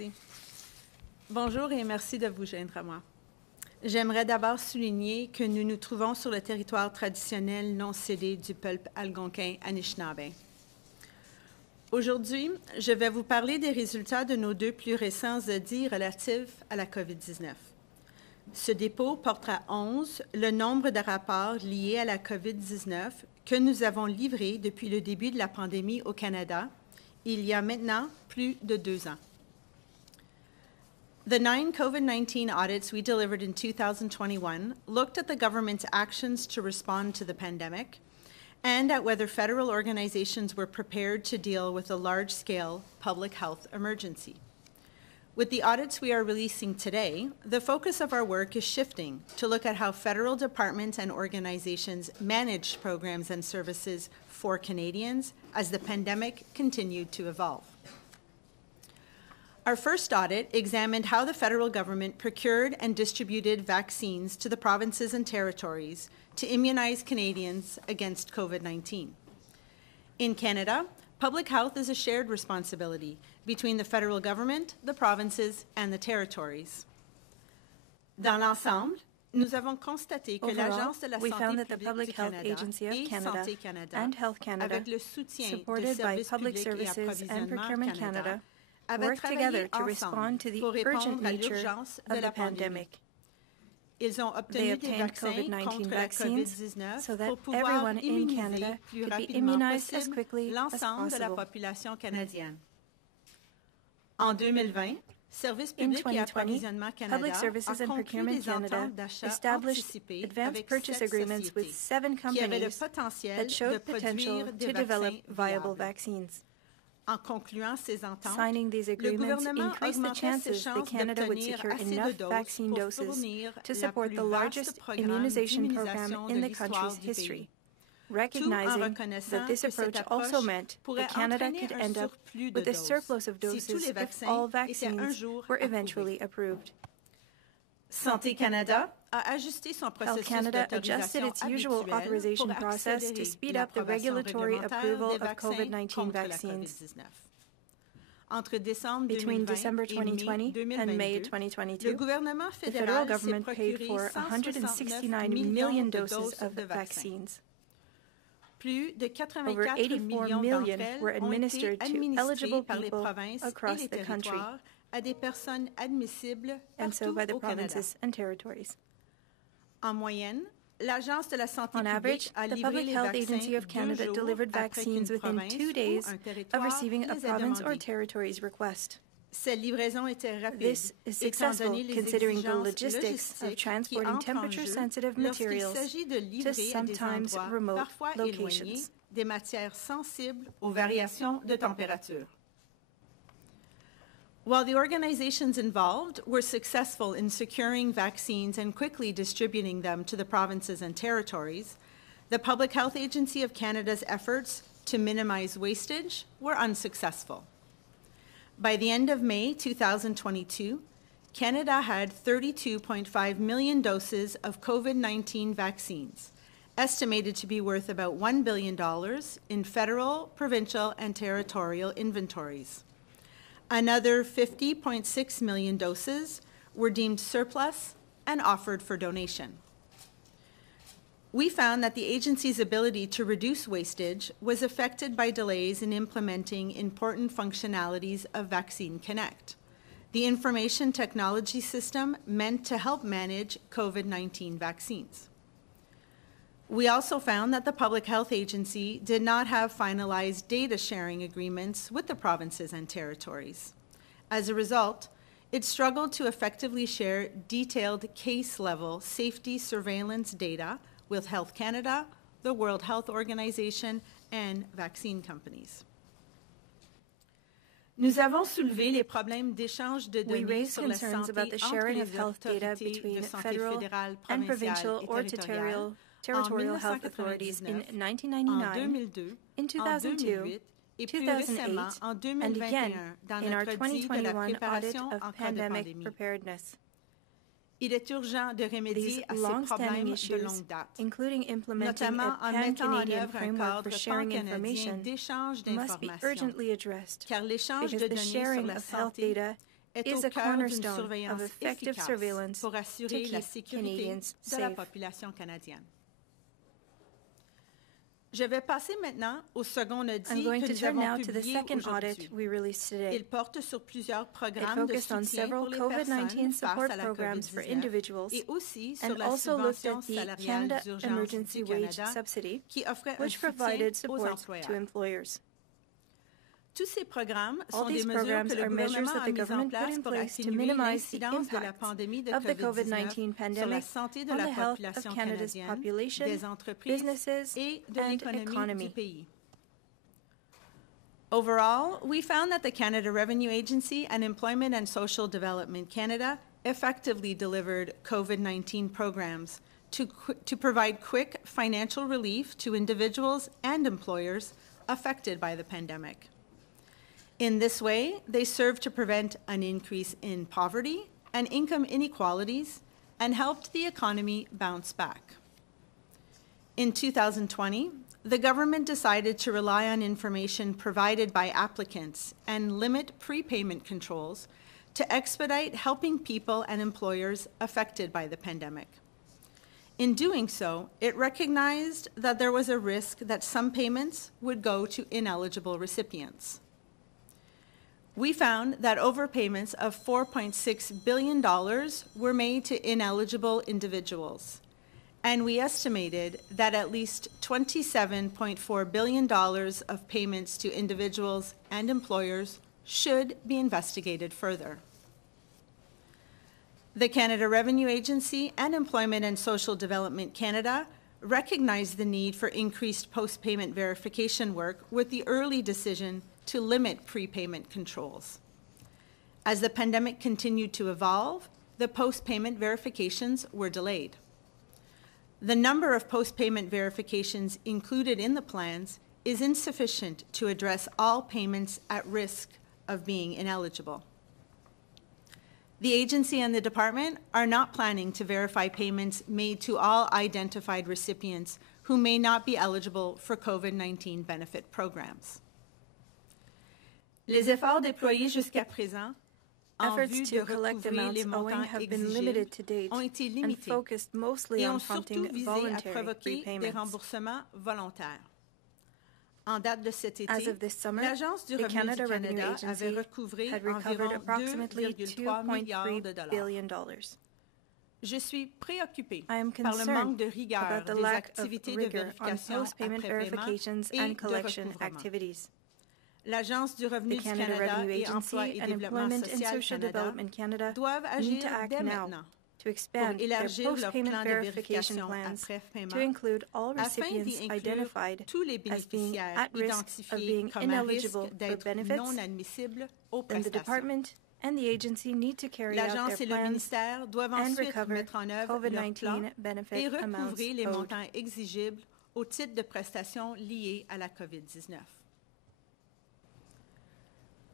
Merci. Bonjour et merci de vous joindre à moi. J'aimerais d'abord souligner que nous nous trouvons sur le territoire traditionnel non cédé du peuple algonquin Anishinaabe. Aujourd'hui, je vais vous parler des résultats de nos 2 plus récents audits relatifs à la COVID-19. Ce dépôt porte à 11 le nombre de rapports liés à la COVID-19 que nous avons livrés depuis le début de la pandémie au Canada, il y a maintenant plus de 2 ans. The 9 COVID-19 audits we delivered in 2021 looked at the government's actions to respond to the pandemic and at whether federal organizations were prepared to deal with a large-scale public health emergency. With the audits we are releasing today, the focus of our work is shifting to look at how federal departments and organizations managed programs and services for Canadians as the pandemic continued to evolve. Our first audit examined how the federal government procured and distributed vaccines to the provinces and territories to immunize Canadians against COVID-19. In Canada, public health is a shared responsibility between the federal government, the provinces, and the territories. Dans l'ensemble, nous avons constaté que l'Agence de la Santé publique du Canada et Santé Canada, and Health Canada, avec le soutien supported de by Services Public publics et Services and Procurement Approvisionnement Canada, avaient work together travaillé to respond to ensemble the pour urgent répondre à nature l'urgence of de la the pandémie. pandemic. Ils ont They obtenu des obtained vaccins COVID-19 contre la vaccines COVID-19 so that pour pouvoir everyone in immuniser Canada plus could be rapidement immunized as possible quickly as l'ensemble de la possible. population canadienne. En 2020, Services In publics et 2020, Approvisionnement Canada Public Services a and conclu Procurement des Canada ententes d'achat established anticipées advanced avec purchase 7 agreements with sociétés 7 qui avaient le companies potentiel that de showed potential produire des to develop vaccins viable viables. vaccines. En concluant ces ententes, Signing these le agreements gouvernement increased the augmentait ses chances that chances Canada would d'obtenir secure assez de enough doses vaccine pour doses fournir to la support plus the vaste largest programme immunization d'immunisation program de in the l'histoire country's du history, pays. recognizing that this approach also meant that Canada could end up with a surplus of doses if all vaccines were eventually approved. Santé Canada a ajusté son Health processus Canada adjusted d'autorisation its usual habituel authorization pour process to accélérer speed up the l'approbation regulatory réglementaire approval des of vaccins COVID-19 contre la vaccines. COVID-19. Entre décembre Between 2020 December et mai 2020 and May 2022, 2022, le gouvernement the federal fédéral s'est government paid procuré for 169 169 million millions de doses doses of de vaccins. vaccines. Plus de Over 84 84 millions million d'entre elles were ont été administered to administrées eligible par les people provinces et across les the country, territoires à des personnes admissibles and so partout by the au Canada. provinces and territories. En moyenne, l'Agence de la santé On average, publique a the livré Public les Health vaccins Agency of 2 Canada jours delivered après qu'une vaccines within province 2 ou days un of territoire receiving a les a province or demandés. territory's request. Cette livraison était rapide, This is étant successful donné les considering the exigences logistics logistiques of qui transporting entrent en jeu temperature-sensitive lorsqu'il materials s'agit de to livrer à des sometimes endroits remote parfois éloignés locations. des matières sensibles aux variations de température. While the organizations involved were successful in securing vaccines and quickly distributing them to the provinces and territories, the Public Health Agency of Canada's efforts to minimize wastage were unsuccessful. By the end of May 2022, Canada had 32.5 million doses of COVID-19 vaccines, estimated to be worth about $1 billion in federal, provincial, and territorial inventories. Another 50.6 million doses were deemed surplus and offered for donation. We found that the agency's ability to reduce wastage was affected by delays in implementing important functionalities of Vaccine Connect, the information technology system meant to help manage COVID-19 vaccines. We also found that the Public Health Agency did not have finalized data sharing agreements with the provinces and territories. As a result, it struggled to effectively share detailed case-level safety surveillance data with Health Canada, the World Health Organization, and vaccine companies. Nous avons soulevé les problèmes d'échange de We données raised sur la concerns santé about the entre sharing les of health data autorités between de santé federal fédérale, and provinciale provincial et or territoriale territorial health authorities in 1999, in 2002, et plus récemment en 2008, and 2021 again dans in our notre audit de la 2021 audit préparation of en cas de pandemic pandémie. preparedness. Il est urgent de remédier These à ces long-standing problèmes de issues, longue date, including implementing notamment a en mettant en pan-Canadian œuvre un framework cadre for sharing pan-canadien information, d'échange must be d'informations, urgently addressed, car l'échange because de the données sur sharing la of health santé data is a cornerstone of effective surveillance pour to assurer la keep sécurité Canadians de la safe. population canadienne. Je vais passer maintenant au second audit I'm going que to nous turn avons now to the publié second aujourd'hui. audit we released today. Il porte sur plusieurs It programmes de focused on soutien several pour les COVID-19 personnes support face à la programs for COVID-19 individuals et aussi sur and la also looked subvention at the salariale Canada d'urgence Emergency du Wage Canada Subsidy, qui offrait un which soutien provided aux support to employeurs. employers. Tous ces programmes All sont des these mesures programs que le are measures gouvernement that a the mises en government put place in pour place to atténuer minimize the l'incidence de la impact pandémie de of the COVID-19 COVID-19 sur la pandemic santé de on la the health of population Canada's canadienne, population, des entreprises businesses, et de and l'économie economy. du pays. Overall, we found that the Canada Revenue Agency and Employment and Social Development Canada effectively delivered COVID-19 programs to provide quick financial relief to individuals and employers affected by the pandemic. In this way, they served to prevent an increase in poverty and income inequalities and helped the economy bounce back. In 2020, the government decided to rely on information provided by applicants and limit prepayment controls to expedite helping people and employers affected by the pandemic. In doing so, it recognized that there was a risk that some payments would go to ineligible recipients. We found that overpayments of $4.6 billion were made to ineligible individuals, and we estimated that at least $27.4 billion of payments to individuals and employers should be investigated further. The Canada Revenue Agency and Employment and Social Development Canada recognized the need for increased post-payment verification work with the early decision to limit prepayment controls. As the pandemic continued to evolve, the post-payment verifications were delayed. The number of post-payment verifications included in the plans is insufficient to address all payments at risk of being ineligible. The agency and the department are not planning to verify payments made to all identified recipients who may not be eligible for COVID-19 benefit programs. Les efforts déployés jusqu'à présent en vue Efforts de to collect recouvrir les amounts owing montants have been limited to date exigibles ont été and limités focused mostly et on ont surtout prompting visé à voluntary provoquer des prepayments. remboursements volontaires. En date de cet As été, of this summer, l'Agence du the revenu Canada du Revenue Canada Agency avait recouvré had recovered environ approximately 2,3 milliards de $2.3 dollars. billion. Je suis préoccupée I am par le concerned manque de rigueur about the des lack of activités de rigor on vérification post-payment après paiement verifications et and de collection recouvrement. activities. L'Agence du revenu The du Canada Canada Revenue et Emploi Agency et and Développement Employment and social Social Canada Development Canada doivent need agir to act dès now maintenant to pour expand their élargir leur post-payment plan de verification vérification plans après paiement to include all afin recipients d'y inclure identified tous les as being bénéficiaires at risk of identifiés being comme à risque ineligible for d'être benefits. non admissibles aux Then the prestations. department and the agency need to carry out L'Agence their et le plans ministère doivent and ensuite recover mettre en œuvre leur plan COVID-19 benefit et amounts recouvrer les owed. montants exigibles au titre de prestations liées à la COVID-19.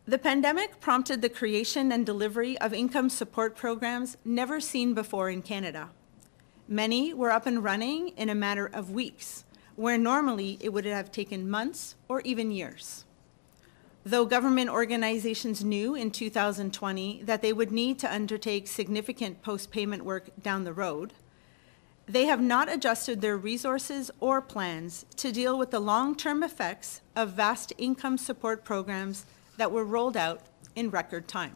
The pandemic prompted the creation and delivery of income support programs never seen before in Canada. Many were up and running in a matter of weeks, where normally it would have taken months or even years. Though government organizations knew in 2020 that they would need to undertake significant post-payment work down the road, they have not adjusted their resources or plans to deal with the long-term effects of vast income support programs that were rolled out in record time.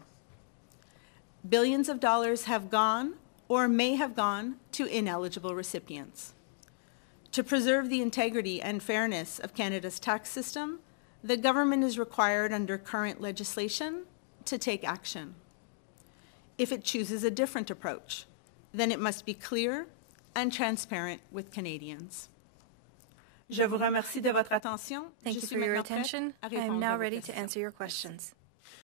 Billions of dollars have gone or may have gone to ineligible recipients. To preserve the integrity and fairness of Canada's tax system, the government is required under current legislation to take action. If it chooses a different approach, then it must be clear and transparent with Canadians. Je vous remercie de votre attention. Thank you for your attention. I am now ready to answer your questions.